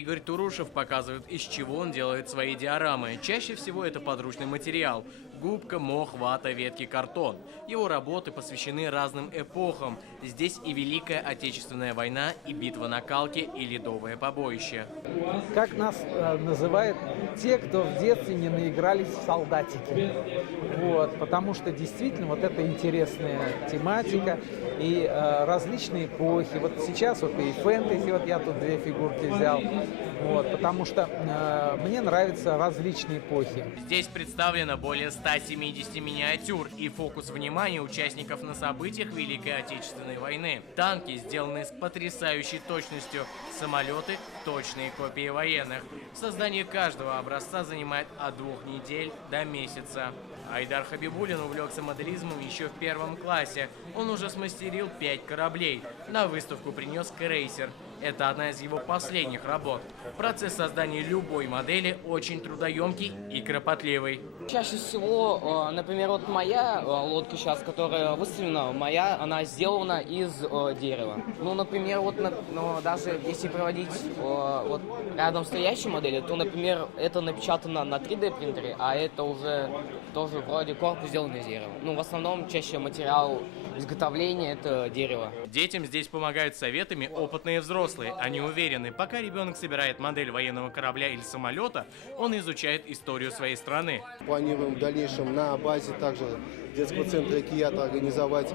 Игорь Турушев показывает, из чего он делает свои диорамы. Чаще всего это подручный материал – губка, мох, вата, ветки, картон. Его работы посвящены разным эпохам. Здесь и Великая Отечественная война, и битва на Калке, и ледовое побоище. Как нас называют те, кто в детстве не наигрались в солдатики. Вот, потому что действительно вот это интересная тематика и различные эпохи. Вот сейчас вот и фэнтези, вот я тут две фигурки взял. Вот, потому что мне нравятся различные эпохи. Здесь представлено более 170 миниатюр и фокус внимания участников на событиях Великой Отечественной войны. Танки сделаны с потрясающей точностью, самолеты – точные копии военных. Создание каждого образца занимает от 2 недель до месяца. Айдар Хабибулин увлекся моделизмом еще в 1 классе. Он уже смастерил 5 кораблей. На выставку принес крейсер. Это одна из его последних работ. Процесс создания любой модели очень трудоемкий и кропотливый. Чаще всего, например, вот моя лодка сейчас, которая выставлена, она сделана из дерева. Ну, например, вот даже если проводить вот рядом стоящие модели, то, например, это напечатано на 3D принтере, а это уже тоже вроде корпус сделан из дерева. Ну, в основном чаще материал изготовления это дерево. Детям здесь помогают советами опытные взрослые. Они уверены, пока ребенок собирает модель военного корабля или самолета, он изучает историю своей страны. Планируем в дальнейшем на базе также детского центра Кията организовать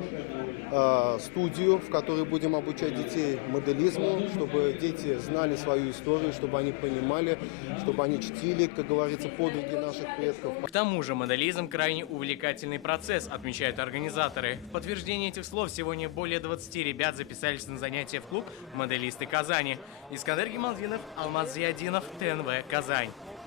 студию, в которой будем обучать детей моделизму, чтобы дети знали свою историю, чтобы они понимали, чтобы они чтили, как говорится, подвиги наших предков. К тому же моделизм крайне увлекательный процесс, отмечают организаторы. В подтверждение этих слов сегодня более 20 ребят записались на занятия в клуб «Моделисты Казани». Искандер Гималдинов, Алмаз Зиядинов, ТНВ, Казань.